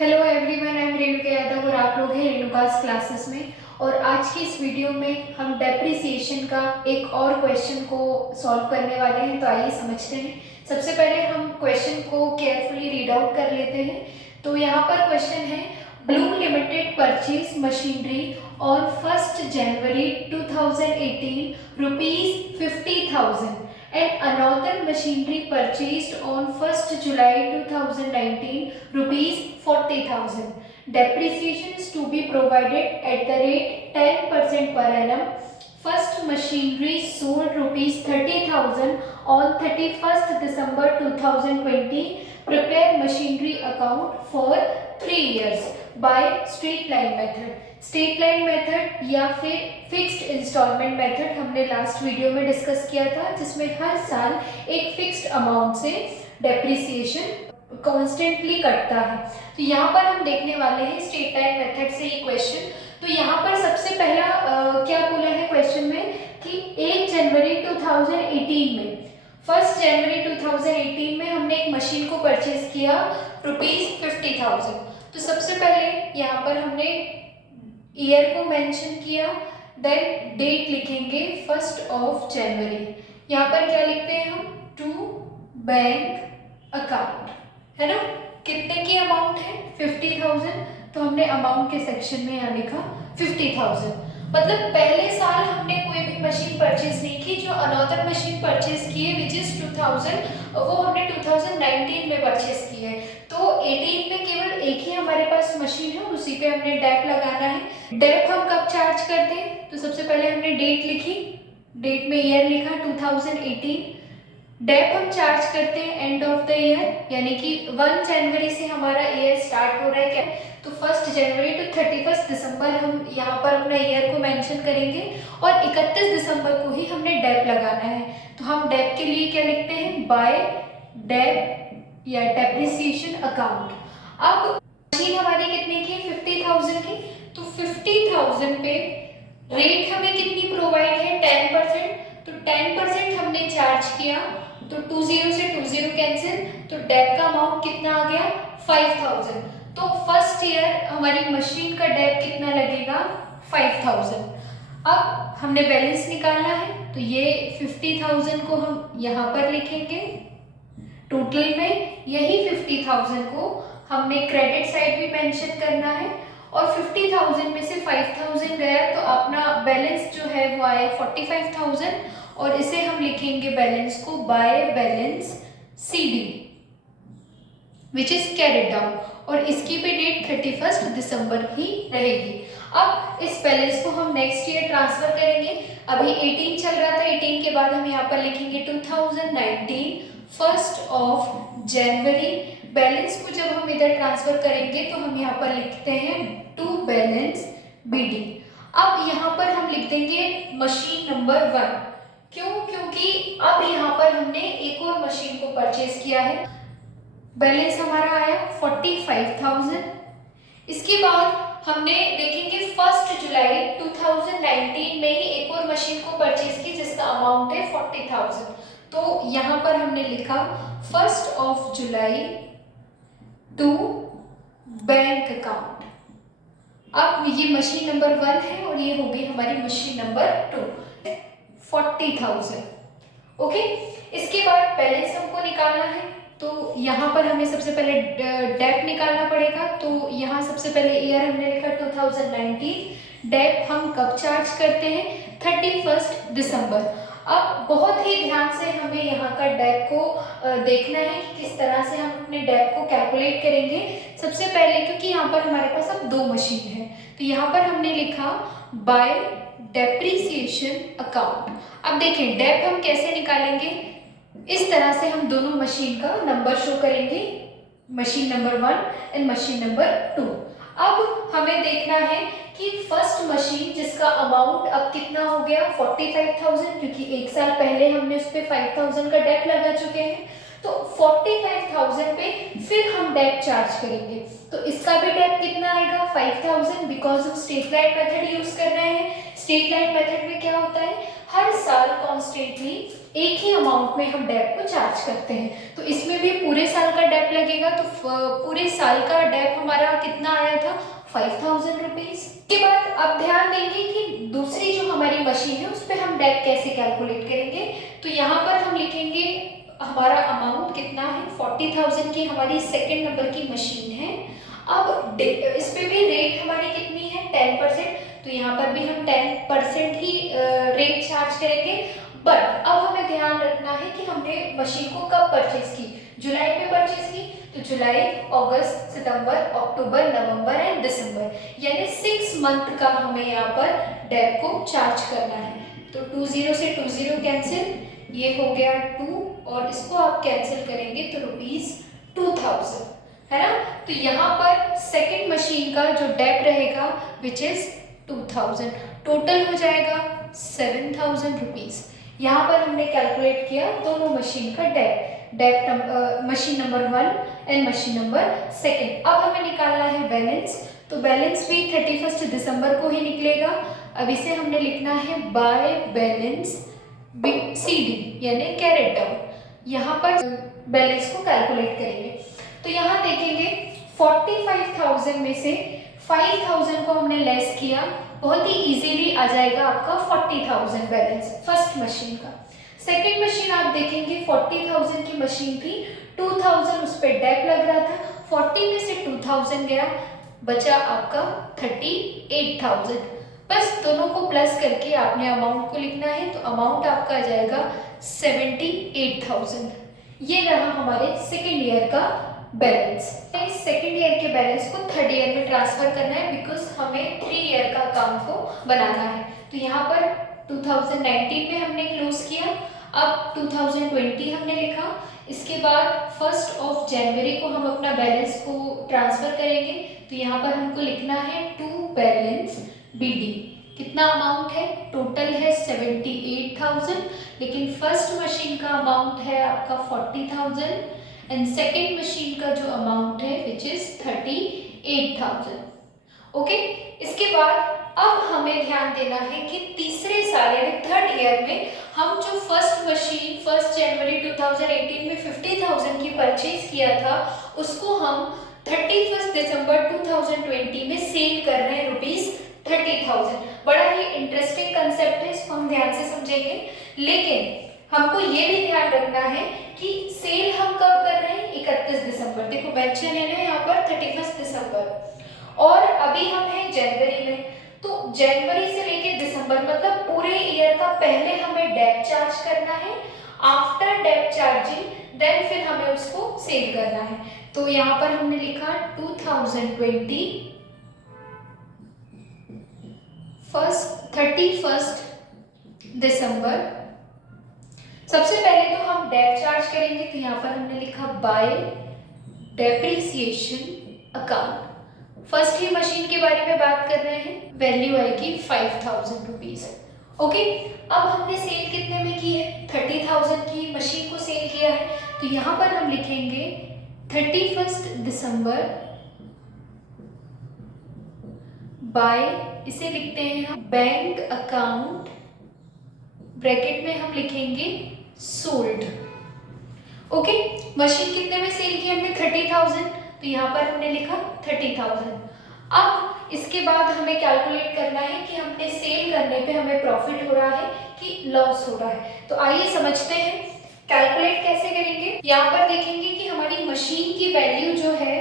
Hello everyone, I am Renuka Yadav और आप लोग हैं रेणुकास क्लासेस में। और आज की इस वीडियो में हम डेप्रिसिएशन का एक और क्वेश्चन को सॉल्व करने वाले हैं। तो आइए समझते हैं। सबसे पहले हम क्वेश्चन को केयरफुली रीड आउट कर लेते हैं। तो यहाँ पर क्वेश्चन है, Bloom limited purchase machinery on 1st January 2018 rupees 50,000 and another machinery purchased on 1st July 2019 rupees 40,000. Depreciation is to be provided at the rate 10% per annum. First machinery sold rupees 30,000 on 31st December 2020. Prepare machinery account for 3 years by straight line method. Straight line method या फिर fixed instalment method हमने last video में discuss किया था, जिसमें हर साल एक fixed amount से डेप्रिसिएशन कॉन्स्टेंटली कटता है। तो यहाँ पर हम देखने वाले हैं स्ट्रेट लाइन मेथड से ये क्वेश्चन। तो यहाँ पर सबसे पहला क्या बोला है क्वेश्चन में कि 1 जनवरी 2018 में 1 जनवरी 2018 में हमने एक मशीन को परचेज किया रुपीज 50,000। तो सबसे पहले यहाँ पर हमने ईयर को मेंशन किया, देन डेट लिखेंगे 1 जनवरी। यहाँ पर क्या लिखते हैं हम, टू बैंक अकाउंट, है ना। कितने की अमाउंट है 50,000, तो हमने अमाउंट के सेक्शन में यहाँ लिखा 50,000। मतलब पहले साल हमने कोई भी मशीन परचेज नहीं की, जो अनदर मशीन परचेज की है विच इज 2000, वो हमने 2019 में परचेज की है। तो 18 में केवल एक ही हमारे पास मशीन है, उसी पे हमने डेप लगाना है। डेप हम कब चार्ज करते हैं, तो सबसे पहले हमने डेट लिखी, डेट में ईयर लिखा 2018। डेप हम चार्ज करते हैं एंड ऑफ द ईयर, यानी कि 1 जनवरी से हमारा ईयर स्टार्ट हो रहा है क्या, तो 1 जनवरी टू 31 दिसंबर हम यहाँ पर अपना ईयर को मेंशन करेंगे और 31 दिसंबर को ही हमने डेप लगाना है। तो हम डेप के लिए क्या लिखते हैं, बाय डेप या डेप्रिसिएशन अकाउंट। अब मशीन हमारी कितने की, 50,000 की, तो 50,000 पे रेट हमें कितनी प्रोवाइड है, 10%। तो 10% हमने चार्ज किया, तो 20 से 20 कैंसिल, तो डेप का अमाउंट कितना आ गया 5,000। तो फर्स्ट ईयर हमारी मशीन का डेप कितना लगेगा 5,000। अब हमने बैलेंस निकालना है, तो ये 50,000 को हम यहाँ पर लिखेंगे, टोटल में यही 50,000 को हमने क्रेडिट साइड भी मेंशन करना है। और 50,000 में से 5,000 गया, तो अपना बैलेंस जो है वो आया 45,000, और इसे हम लिखेंगे बैलेंस को by balance CD which is carried down, और इसकी भी डेट 31 दिसंबर ही रहेगी। अब इस बैलेंस को हम नेक्स्ट ईयर ट्रांसफर करेंगे। अभी 18 चल रहा था, 18 के बाद हम यहाँ पर लिखेंगे 2019 1 जनवरी। बैलेंस को जब हम इधर ट्रांसफर करेंगे तो हम यहाँ पर लिखते हैं टू बैलेंस BD। अब यहाँ पर हम लिख देंगे मशीन नंबर 1। क्यों, क्योंकि अब यहाँ पर हमने एक और मशीन को परचेज किया है। बैलेंस हमारा आया 45,000। इसके बाद हमने देखेंगे 1 जुलाई 2019 में ही एक और मशीन को परचेज की, जिसका अमाउंट है 40,000। तो यहाँ पर हमने लिखा 1 जुलाई टू बैंक अकाउंट। अब ये मशीन नंबर 1 है और ये हो गई हमारी मशीन नंबर 2, 40,000। ओके, इसके बाद बैलेंस हमको निकालना है, तो यहाँ पर हमें सबसे पहले डेप निकालना पड़ेगा। तो यहाँ सबसे पहले ईयर हमने लिखा 2019। डेप हम कब चार्ज करते हैं, 31 दिसंबर। अब बहुत ही ध्यान से हमें यहाँ का डेप को देखना है कि किस तरह से हम अपने डेप को कैलकुलेट करेंगे। सबसे पहले, क्योंकि यहाँ पर हमारे पास अब 2 मशीन है, तो यहाँ पर हमने लिखा बाय डेप्रिसिएशन अकाउंट। अब देखें डेप हम कैसे निकालेंगे, इस तरह से हम दोनों मशीन का नंबर शो करेंगे, machine number 1 and machine number 2। अब हमें देखना है कि फर्स्ट मशीन जिसका अमाउंट अब कितना हो गया 45,000, क्योंकि एक साल पहले हमने उस पर 5,000 का डेट लगा चुके हैं। तो 45,000 पे फिर हम डेट चार्ज करेंगे, तो इसका भी डेट कितना आएगा 5,000, because of straight line method use कर रहे हैं। स्ट्रेट लाइन मेथड में क्या होता है, हर साल कॉन्स्टेंटली एक ही अमाउंट में हम डेट को चार्ज करते हैं, तो इसमें भी पूरे साल का डेट लगेगा। तो पूरे साल का डेट हमारा कितना आया था 5,000 रुपीज। के बाद अब ध्यान देंगे कि दूसरी जो हमारी मशीन है उस पर हम डेट कैसे कैलकुलेट करेंगे। तो यहाँ पर हम लिखेंगे हमारा अमाउंट कितना है 40,000 की हमारी सेकेंड नंबर की मशीन है। अब इस पे भी रेट हमारी कितनी है 10%, तो यहाँ पर भी हम 10% ही रेट चार्ज करेंगे। बट अब हमें ध्यान रखना है कि हमने मशीन को कब परचेज की, जुलाई में परचेज की, तो जुलाई, अगस्त, सितंबर, अक्टूबर, नवंबर एंड दिसंबर, यानी 6 मंथ का हमें यहाँ पर डेट को चार्ज करना है। तो 20 से 20 कैंसिल, ये हो गया 2 और इसको आप कैंसिल करेंगे तो ₹2000 है ना। तो यहाँ पर सेकंड मशीन का जो डेट रहेगा विच इज 2000, टोटल हो जाएगा 7000 रुपीज। यहाँ पर हमने कैलकुलेट किया दोनों मशीन का date machine number 1 and machine number 2। अब हमें निकालना है बैलेंस, तो बैलेंस भी 31 दिसंबर को ही निकलेगा। अब इसे हमने लिखना है बाय बैलेंस CD यानी कैरेट डाउन। यहाँ पर बैलेंस को कैलकुलेट करेंगे, तो यहाँ देखेंगे 45,000 में से 5,000 को हमने लेस किया, बहुत ही इजीली आ जाएगा आपका 40,000 बैलेंस फर्स्ट मशीन का। सेकेंड मशीन आप देखेंगे 40,000 की मशीन थी, 2,000 उस पर डेट लग रहा था, 40 में से 2,000 गया, बचा आपका 38,000। बस दोनों को प्लस करके आपने अमाउंट को लिखना है, तो अमाउंट आपका आ जाएगा 78,000। ये रहा हमारे सेकेंड ईयर का बैलेंस। सेकेंड ईयर के बैलेंस को थर्ड ईयर में ट्रांसफर करना है, बिकॉज हमें 3 ईयर का अकाउंट को बनाना है। तो यहाँ पर 2019 में हमने क्लोज किया, अब 2020 हमने लिखा, इसके बाद 1 जनवरी को हम अपना बैलेंस को ट्रांसफर करेंगे। तो यहाँ पर हमको लिखना है टू बैलेंस BD। कितना अमाउंट है, टोटल है 78,000, लेकिन फर्स्ट मशीन का अमाउंट है आपका 40,000 एंड सेकेंड मशीन का जो अमाउंट है विच इज 38,000। ओके, इसके बाद अब हमें ध्यान देना है कि तीसरे साल यानी थर्ड ईयर में हम जो फर्स्ट मशीन 1 जनवरी 2018 में 50,000 की परचेज किया था, उसको हम 31 दिसंबर 2020 में सेल कर रहे हैं ₹30,000। बड़ा ही इंटरेस्टिंग कंसेप्ट है, इसको हम ध्यान से समझेंगे, लेकिन हमको ये भी ध्यान रखना है कि सेल हम कब कर रहे हैं 31 दिसंबर। देखो मेंशन है ना यहाँ पर 31 दिसंबर, और अभी हम हैं जनवरी में, तो जनवरी से लेके दिसंबर मतलब पूरे ईयर का पहले हमें डेट चार्ज करना है, आफ्टर डेट चार्जिंग देन फिर हमें उसको सेल करना है। तो यहाँ पर हमने लिखा 2020 31 दिसंबर। सबसे पहले तो हम डेट चार्ज करेंगे, तो यहाँ पर हमने लिखा बाय डेप्रिसिएशन अकाउंट। फर्स्ट ही मशीन के बारे में बात कर रहे हैं, वैल्यू आएगी 5,000 रुपीज। ओके, अब हमने सेल कितने में की है 30,000 की मशीन को सेल किया है, तो यहाँ पर हम लिखेंगे 31 दिसंबर बाय, इसे लिखते हैं हम बैंक अकाउंट, ब्रैकेट में हम लिखेंगे सोल्ड। ओके, मशीन कितने में सेल की हमने 30,000, तो यहाँ पर हमने लिखा 30,000। अब इसके बाद हमें कैलकुलेट करना है कि हमने सेल करने पे हमें प्रॉफिट हो रहा है कि लॉस हो रहा है। तो आइए समझते हैं कैलकुलेट कैसे करेंगे। यहाँ पर देखेंगे कि हमारी मशीन की वैल्यू जो है,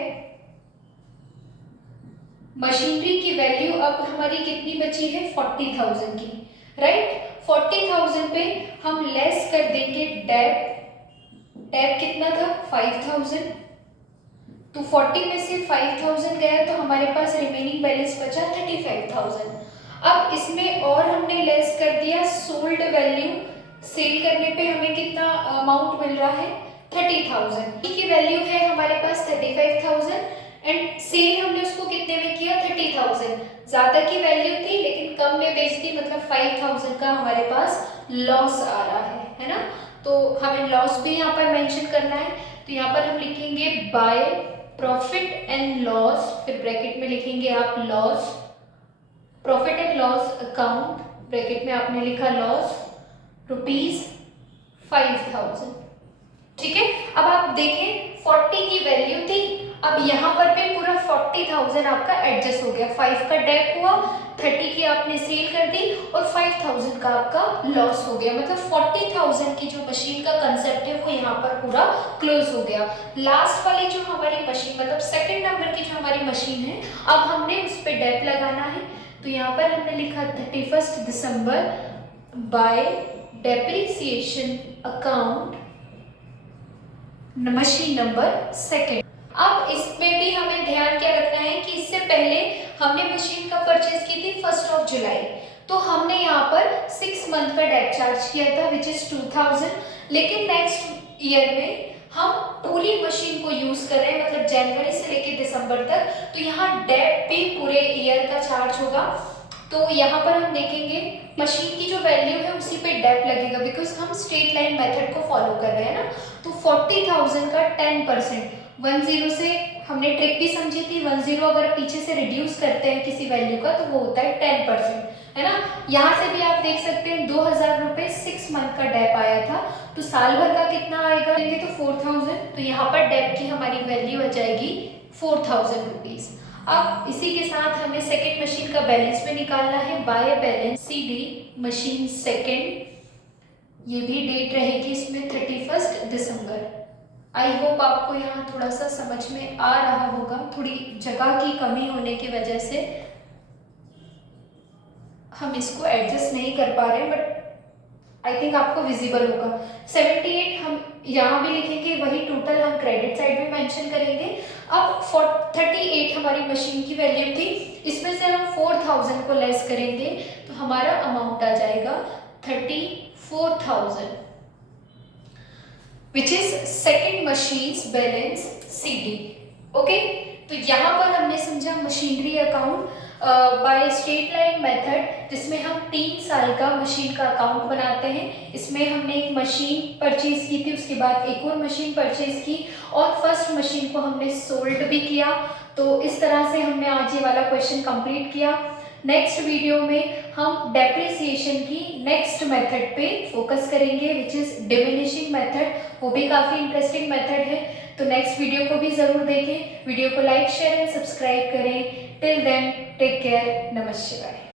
मशीनरी की वैल्यू अब हमारी कितनी बची है 40,000 की, राइट। 40,000 पे हम लेस कर देंगे डेट कितना था 5,000, तो 40 में से 5,000 गया तो हमारे पास रिमेनिंग बैलेंस बचा 35,000। अब इसमें और हमने लेस कर दिया सोल्ड वैल्यू, सेल करने पे हमें कितना अमाउंट मिल रहा है 30,000 की वैल्यू है हमारे पास 35,000 एंड सेल हमने उसको कितने में किया 30,000। ज्यादा की वैल्यू थी लेकिन कम में बेच दी, मतलब 5,000 का हमारे पास लॉस आ रहा है ना। तो हमें लॉस भी यहाँ पर मेंशन करना है, तो यहाँ पर हम लिखेंगे बाय प्रॉफिट एंड लॉस, फिर ब्रैकेट में लिखेंगे आप loss, profit and loss account, bracket में आपने लिखा लॉस ₹5000। ठीक है, अब आप देखें 40 की वैल्यू थी, अब यहाँ पर भी पूरा 40,000 आपका एडजस्ट हो गया, 5 का डेप हुआ, 30 की आपने सेल कर दी और 5,000 का आपका लॉस हो गया, मतलब 40,000 की जो मशीन का कंसेप्ट है वो यहाँ पर पूरा क्लोज हो गया। लास्ट वाली जो हमारी मशीन, मतलब सेकंड नंबर की जो हमारी मशीन है, अब हमने उस पर डेप लगाना है, तो यहाँ पर हमने लिखा 31 दिसंबर by depreciation account machine number second. अब इसमें भी हमें ध्यान क्या रखना है कि इससे पहले हमने मशीन का परचेज की थी 1 जुलाई, तो हमने यहाँ पर 6 मंथ का डेट चार्ज किया था विच इज 2000, लेकिन नेक्स्ट ईयर में हम पूरी मशीन को यूज कर रहे हैं, मतलब जनवरी से लेकर दिसंबर तक, तो यहाँ डेट भी पूरे ईयर का चार्ज होगा। तो यहाँ पर हम देखेंगे मशीन की जो वैल्यू है उसी पे डेप लगेगा, बिकॉज हम स्ट्रेट लाइन मेथड को फॉलो कर रहे हैं ना। तो 40,000 का 10%, 10 से हमने ट्रिक भी समझी थी, 10 अगर पीछे से रिड्यूस करते हैं किसी वैल्यू का तो वो होता है 10%, है ना। यहाँ से भी आप देख सकते हैं 2,000 रुपये 6 मंथ का डेप आया था, तो साल भर का कितना आएगा देंगे तो 4,000, तो यहाँ पर डेप की हमारी वैल्यू आ जाएगी 4,000 रुपीज़। अब इसी के साथ हमें सेकेंड मशीन का बैलेंस भी निकालना है, by balance CD machine second, ये भी डेट रहेगी इसमें 31 दिसंबर। आई होप आपको यहाँ थोड़ा सा समझ में आ रहा होगा, थोड़ी जगह की कमी होने की वजह से हम इसको एडजस्ट नहीं कर पा रहे, बट आई थिंक आपको विजिबल होगा। 78 हम यहाँ भी लिखेंगे, वही टोटल हम क्रेडिट साइड में मेंशन करेंगे। अब 38 हमारी मशीन की वैल्यू थी, इसमें से हम 4,000 को लेस करेंगे तो हमारा अमाउंट आ जाएगा 34,000 which is second machines balance CD। Okay, तो यहाँ पर हमने समझा machinery account by straight line method, जिसमें हम 3 साल का मशीन का अकाउंट बनाते हैं। इसमें हमने एक मशीन परचेज की थी, उसके बाद एक और मशीन परचेज की और फर्स्ट मशीन को हमने सोल्ड भी किया। तो इस तरह से हमने आज ये वाला क्वेश्चन कंप्लीट किया। नेक्स्ट वीडियो में हम डेप्रिसिएशन की नेक्स्ट मेथड पे फोकस करेंगे विच इज डिमिनिशिंग मेथड, वो भी काफ़ी इंटरेस्टिंग मेथड है, तो नेक्स्ट वीडियो को भी ज़रूर देखें। वीडियो को लाइक शेयर एंड सब्सक्राइब करें। टिल देन टेक केयर, नमस्ते।